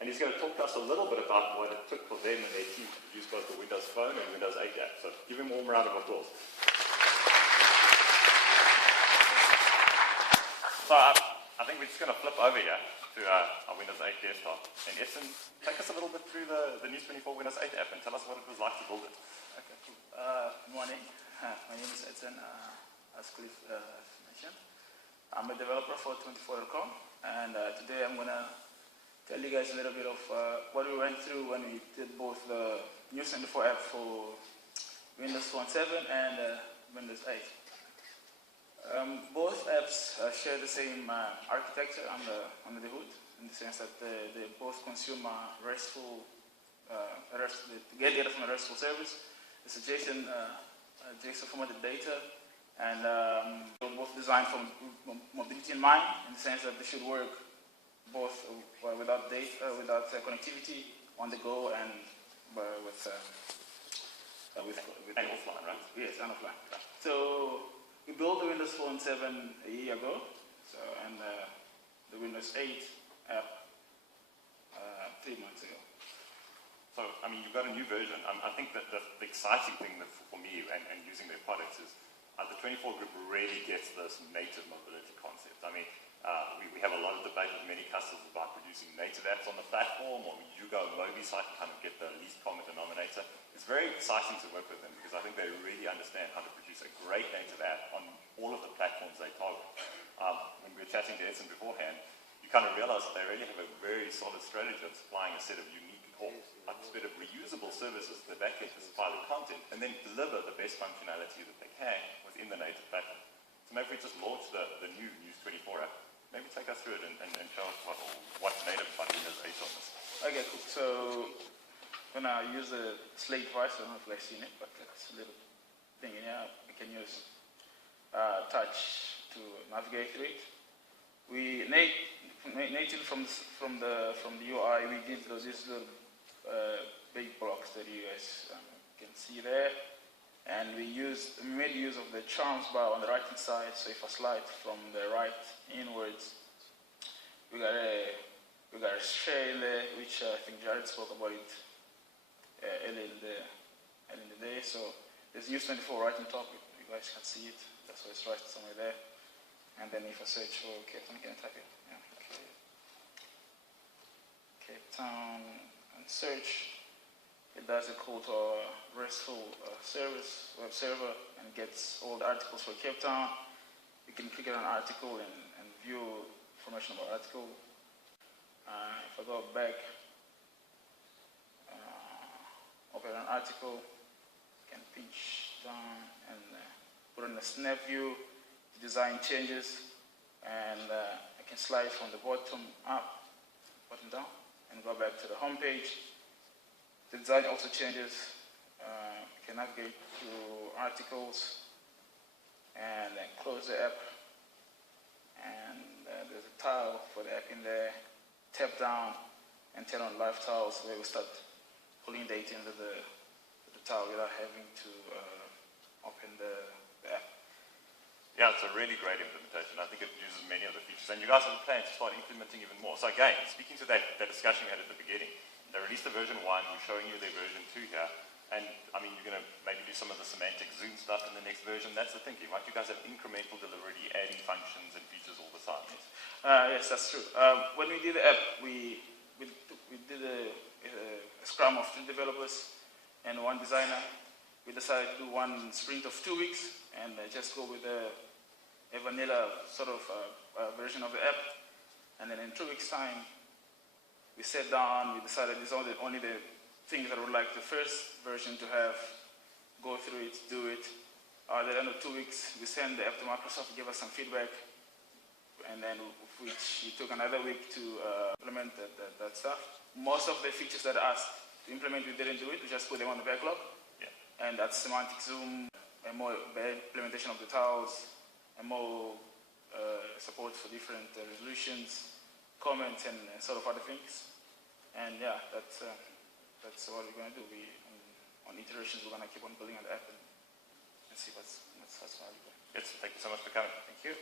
And he's going to talk to us a little bit about what it took for them and their team to produce both the Windows Phone and Windows 8 app. So give him a warm round of applause. So I think we're just going to flip over here to our Windows 8 desktop. And Edson, take us a little bit through the News24 Windows 8 app and tell us what it was like to build it. Okay, cool. Good morning. My name is Edson, as Cliff mentioned. I'm a developer for 24.com, and today I'm going to tell you guys a little bit of what we went through when we did both the News24 app for Windows Phone 7 and Windows 8. Both apps share the same architecture under the hood, in the sense that they both consume RESTful, they get data from a RESTful service. It's a JSON formatted data, and they're both designed for mobility in mind, in the sense that they should work both without data, without connectivity on the go, and with and offline, right? Yes, and offline. So we built the Windows Phone 7 a year ago, and the Windows 8 app 3 months ago. So, I mean, you've got a new version. I think that the exciting thing for me and using their products is the 24 group really gets this native mobility concept. I mean, we have a lot of debate with many customers about producing native apps on the platform, or you go Mobi site and kind of get the least common denominator. It's very exciting to work with them because I think they really understand how to produce a great native app on all of the platforms they target. When we were chatting to Edson beforehand, you kind of realize that they really have a very solid strategy of supplying a set of unique or a bit of reusable services that backend to supply the content and then deliver the best functionality that they can within the native platform. So maybe we just launch the new News24 app. Maybe take us through it and show us what's native about Windows 8 on this. Okay, cool. So when I use a Slate device, I don't know if you've seen it, but it's a little thing in here. We can use touch to navigate through it. We native from the UI, we did these little big blocks that you guys can see there, and we made use of the charms bar on the right hand side. So if I slide from the right inwards, we got a share in there, which I think Jared spoke about it earlier in the day. So there's News24 right on top. You guys can see it. That's why it's right somewhere there. And then if I search for Cape Town, can I type it? Yeah, okay. Cape Town and search. It does a call to our RESTful service, web server, and gets all the articles for Cape Town. You can click on an article and view information about the article. If I go back, open an article, you can pinch down and put in a snap view to design changes, and I can slide from the bottom up, bottom down, and go back to the home page. The design also changes. You can navigate to articles and then close the app. And there's a tile for the app in there. Tap down and turn on live tiles where we start pulling data into the tile without having to open the app. Yeah, it's a really great implementation. I think it uses many of the features. And you guys have a plan to start implementing even more. So again, speaking to that discussion we had at the beginning, they released the version 1, we're showing you their version 2 here. And I mean, you're going to maybe do some of the semantic Zoom stuff in the next version. That's the thinking, right? You guys have incremental delivery, adding functions and features all the time. Yes, that's true. When we did the app, we did a scrum of 2 developers and 1 designer. We decided to do 1 sprint of 2 weeks and just go with a vanilla sort of version of the app. And then in 2 weeks' time, we sat down, we decided these are only the things that I would like the first version to have, go through it, do it. At the end of 2 weeks, we sent the app to Microsoft, give us some feedback, and then which it took another week to implement that stuff. Most of the features that I asked to implement, we didn't do it, we just put them on the backlog. Yeah. And that's semantic zoom, a more better implementation of the tiles, a more support for different resolutions, comments, and sort of other things. And yeah, that's what we're going to do. On iterations, we're going to keep on building on the app and see what's valuable. Yes, thank you so much for coming. Thank you.